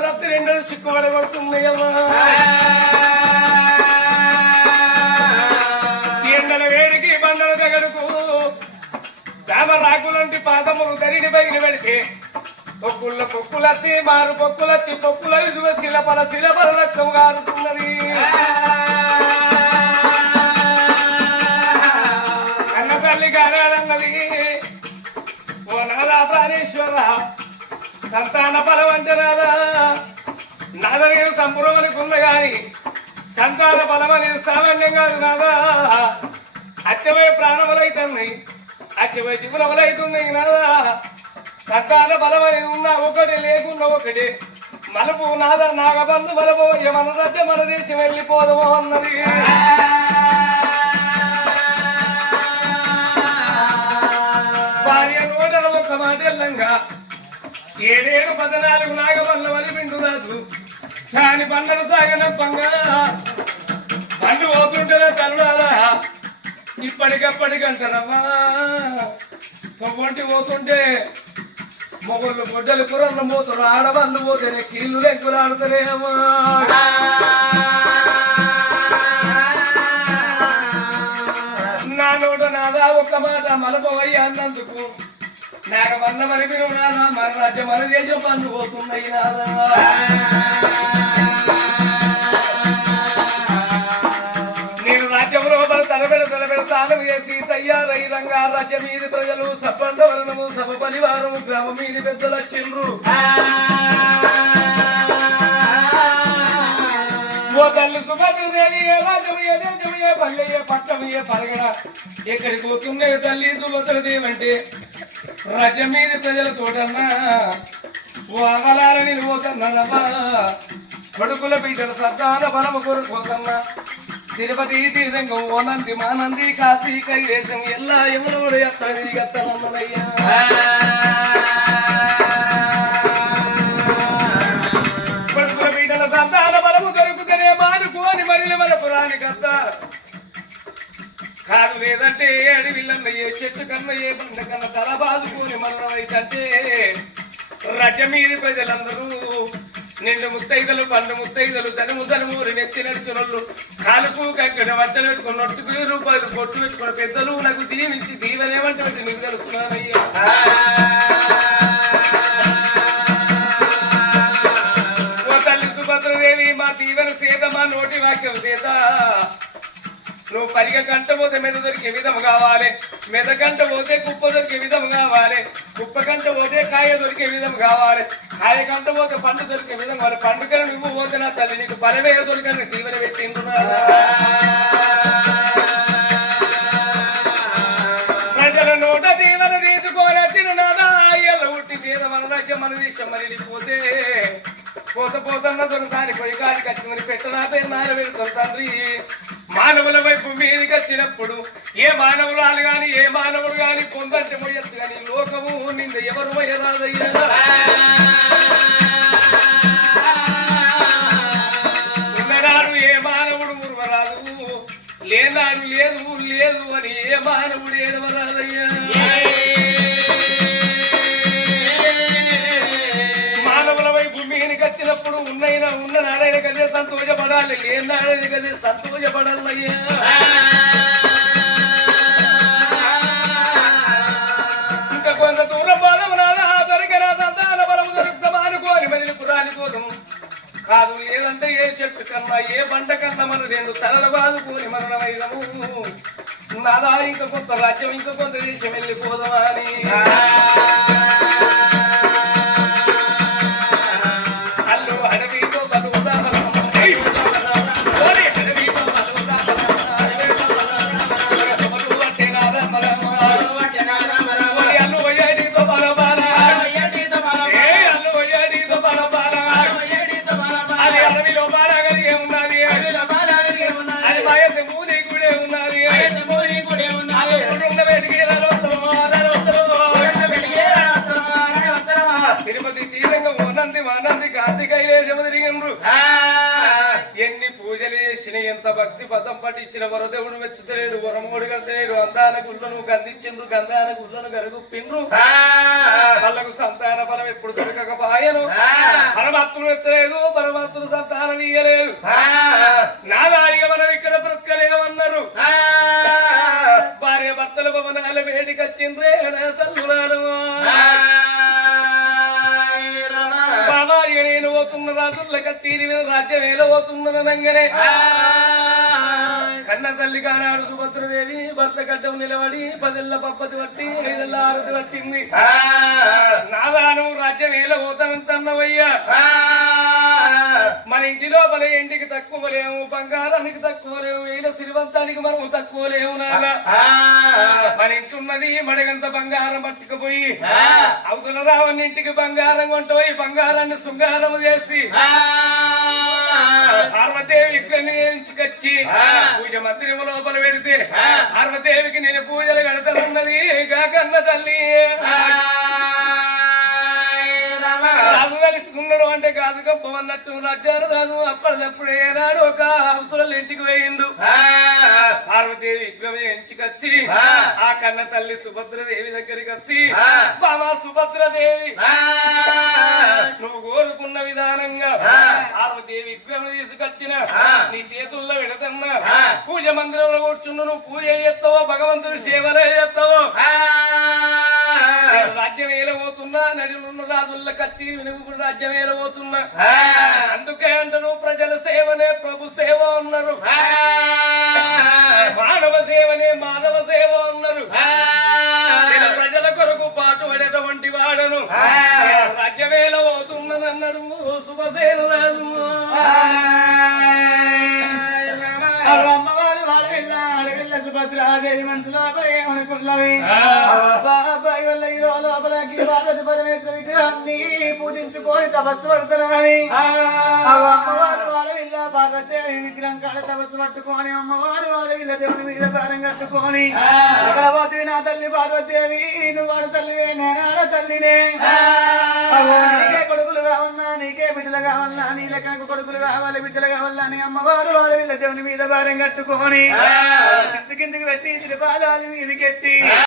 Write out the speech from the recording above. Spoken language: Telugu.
శివరాత్రి ఎండలు సిక్కుబడగొడుతున్నాయమ్మా. ఎండల వేడికి బండల దగ్గరకు జామ రాకులంటి పాదములు తరిని బయలు పెడితే పొక్కులొచ్చి మారు పొక్కులొచ్చి పొక్కుల శిలపల లక్ష్యం గారుతున్నది. అన్న తల్లి గారన్నది, ఓ నాదా ప్రాణేశ్వర సంతాన బలం అంటే నాదా నేను సంపూర్ణం అనుకున్న గాని సంతాన బలం అనేది సామాన్యం కాదు నాదా. అచ్చమయ్య ప్రాణములైతున్నాయి, అచ్చమయ్య జీవులములైతున్నాయి నాదా. సంతాన బలం అనేది ఉన్నా ఒకటి లేకున్నా ఒకటి. మలుపు నాదా నాగబంధు మలపో మన రాజ్యం మన దేశం వెళ్ళిపోదామో అన్నది. భార్య నోటల ఒక మాట ఎల్లంగా 7-14 నాగబంధ వలిపిండు రాజు సాని బండలు సాగనప్పంగా బండు పోతుంటేనే తరుణాలా ఇప్పటికప్పటికంటారమ్మా. తొవ్వంటి పోతుంటే మొగళ్ళు గొడ్డలు కుర్రలు పోతారు, ఆడవాళ్ళు పోతేనే కీళ్ళు లెక్కులు ఆడతారేమో. నా నోట నాదా ఒక్క మాట మలపవయ్య అన్నందుకు నాగమన్న మరి మీరు నాదా మన రాజ్యం మన దేశం పన్ను పోతున్నాయి నాదా. నేను రాజ్యం లోపల తలబెడతాను వేసి తయ్యారై రంగా రాజ్యం మీది ప్రజలు సబ్బండ వర్ణము సభ పరివారము గ్రామం మీది పెద్దల చిండ్రు. ఓ తల్లి సుభద్రదేవి ఏ రాజ్యము ఏ దేశము ఏ పల్లె ఏ పట్టము ఏ పరగడ ఎక్కడికి పోతుండే తల్లి సుభద్రదేవి అంటే రాజ్యం మీది ప్రజల తోటన్నా ఓ అమలాలని పోతున్నానమ్మా. కొడుకుల బిడ్డల సంతాన బలము కొరుకుతున్నా తిరుపతి తీర్థంగం ఓ నంది మా నంది కాశీ కైలేశం ఎల్లా ఎవరోడు ఎత్తనమ్మనయ్యా. కొడుకుల బిడ్డల సంతాన బలము దొరుకుతనే మానుకోని మరిల మన పురాణికత్త కాదు. లేదంటే అడవిల్లన్న ఏ చెట్టు కన్నా ఏ బండ కన్నా తల బాదుకొని మరణమైతే రజమీది ప్రజలందరూ నిండు ముత్తైదలు పండు ముత్తైదలు తనుమురు నెత్తి నడుచునోళ్ళు కాలుకు కంకణ వద్దలు పెట్టుకుని నొట్టుకు రూపాయలు పొట్టు పెట్టుకున్న పెద్దలు నాకు దీవించి దీవనేమంటే నీకు తెలుస్తున్నానయ్యా. ఓ తల్లి సుభద్రదేవి మా దీవెన సీత మా నోటి వాక్యం సీత. నువ్వు పరిగ కంట పోతే మెద దొరికే విధం కావాలి, మెద కంట పోతే కుప్ప దొరికే విధం కావాలి, కుప్ప కంట పోతే కాయ దొరికే విధం కావాలి, కాయ కంట పోతే పండు దొరికే విధం కావాలి. పండుగను నువ్వు పోతే నా తల్లి నీకు పరమే దొరికని తీవ్ర పెట్టింది. ప్రజల నోట తీవ్ర తీసుకోలే తిరునాదా అయ్యల ఉట్టి తీర మన రాజ్యం మన దేశం మరి పోతే పోతన్న దొరకాని పోయి కాడికి వచ్చిందని పెట్టనా పేరు నార పెడుతుంది తండ్రి. మానవుల వైపు మీదికి వచ్చినప్పుడు ఏ మానవురాలు గాని ఏ మానవులు గాని పొందంటే పోయొచ్చు కానీ లోకము నింద ఎవరు పోయరాదయ్యా. ఉన్ననాడు ఏ మానవుడు మురువరాదు, లేనాడు లేదు లేదు అని ఏ మానవుడు ఏడవరాదయ్యా. మానవుల వైపు మీదికి వచ్చినప్పుడు ఉన్న నాడైన కదే సంతోషపడాలి, లేనాడైన కదే సంతోషపడాలయ్యా. ఇంకా కొంత దూరం బాధం నాదా దొరికిన సంతాన బలము దొరుకుతామానుకోని మరి పురాని కోసం కాదు. లేదంటే ఏ చెట్టు కన్నా ఏ బండ కన్నా మన 2 తలల బాదుకోని మరణమైనము నాదా. ఇంకా కొంత రాజ్యం ఇంకా కొంత దేశం వెళ్ళిపోదామా అని తిరుపతి శ్రీరంగం ఓనంది మానంది కాశీ కైలేశము తిరిగిండ్రు. ఎన్ని పూజలు చేసిన ఎంత భక్తి పదం పట్టించిన వరదేవుడు మెచ్చుతలేడు, వరమోడు కడతలేడు. అందాన గుళ్ళను గంధించిండ్రు, గంధాన గుళ్ళను గరుగుప్పిండ్రు. వాళ్ళకు సంతాన బలం ఎప్పుడు దొరకకపోయాను. పరమాత్మను ఎత్తలేదు, పరమాత్మను సంతానం ఇయ్యలేదు. నాదాయిగా మనం ఇక్కడ బ్రతకలేమన్నారు. భార్య భర్తల భవనాల వేడికి వచ్చిండ్రే తల్లురాలు. బాబా ఇక నేను పోతున్న రాజులకు తీరి రాజ్యం వేల పోతున్నదనంగానే కన్న తల్లి కానాడు సుభద్రదేవి భర్త గడ్డం నిలబడి 10 ఏళ్ల పప్పతి పట్టి 5 ఏళ్ల ఆరతి పట్టింది. నాదాను రాజ్యం వేల పోతానంతన్నవయ్యా. మన ఇంటి లోపల ఇంటికి తక్కువ లేవు, బంగారానికి తక్కువ లేవు, వేల సిరివంతానికి మనం తక్కువ లేవు. నాగా మన ఇంటి ఉన్నది మడగంత బంగారం పట్టుకుపోయి అవసర రావని ఇంటికి బంగారం కొంటపోయి బంగారాన్ని శృంగారం చేసి పార్వదేవి ఇక్కడిని ఎంచుకొచ్చి పూజ మందిరం లోపల పెడితే పార్వదేవికి నేను పూజలు కడతానన్నది కాకన్న తల్లి. రాజు తెలుసుకున్నాడు అంటే కాదు గొప్పవన్నట్టు రాజారు రాజు అప్పటిదప్పుడు ఏనాడు ఒక అవసరాలు ఇంటికి వేయిండు. పార్వదేవి విగ్రహం ఎంచుకొచ్చి ఆ కన్న తల్లి సుభద్రదేవి దగ్గరికి వచ్చి బాబా సుభద్రదేవి నువ్వు కోరుకున్న విధానంగా పార్వదేవి విగ్రహం తీసుకొచ్చిన నీ చేతుల్లో పెడతన్నా పూజ మందిరంలో కూర్చున్న నువ్వు పూజ చేస్తావో భగవంతుడు సేవలే చేస్తావో రాజ్యం ఏలబోతున్నా నడుమున్న రాజుల్లో కచ్చి నువ్వు రాజ్యం ఏలబోతున్నా. అందుకే అంటారు ప్రజల సేవనే ప్రభు సేవ అన్నారు, మానవ సేవనే మాధవ సేవ అన్నారు. నేను ప్రజల కొరకు పాటుపడేటువంటి వాడను రాజ్యవేళ పోతున్నానన్నాడు శుభసేన రాజు. సుభద్రాదేవి మనసులో ఏమనుకున్నవి అబ్బాయి వల్ల ఈ లోపలకి పార్వతి పరమేశ్వర విగ్రహాన్ని పూజించుకొని తపస్సు పడుతున్నామని అమ్మవారు వాళ్ళ వీళ్ళ పార్వతీదేవి విగ్రహం కాడ తపస్సు పట్టుకొని అమ్మవారు వాళ్ళ వీళ్ళ దేవుని మీద ప్రాణం కట్టుకొని భగవతి నా తల్లి పార్వతీదేవి నువ్వు వాడు తల్లివే నేను ఆడ తల్లినే నీకే కొడుకులు కావాలన్నా నీకే బిడ్డలు కావాలన్నా నీ లెక్కనకు కొడుకులు కావాలి బిడ్డలు కావాలన్నా అని అమ్మవారు వాళ్ళ వీళ్ళ దేవుని మీద భారం కట్టుకొని కిందికి పెట్టి పాదాలు మీదికెట్టి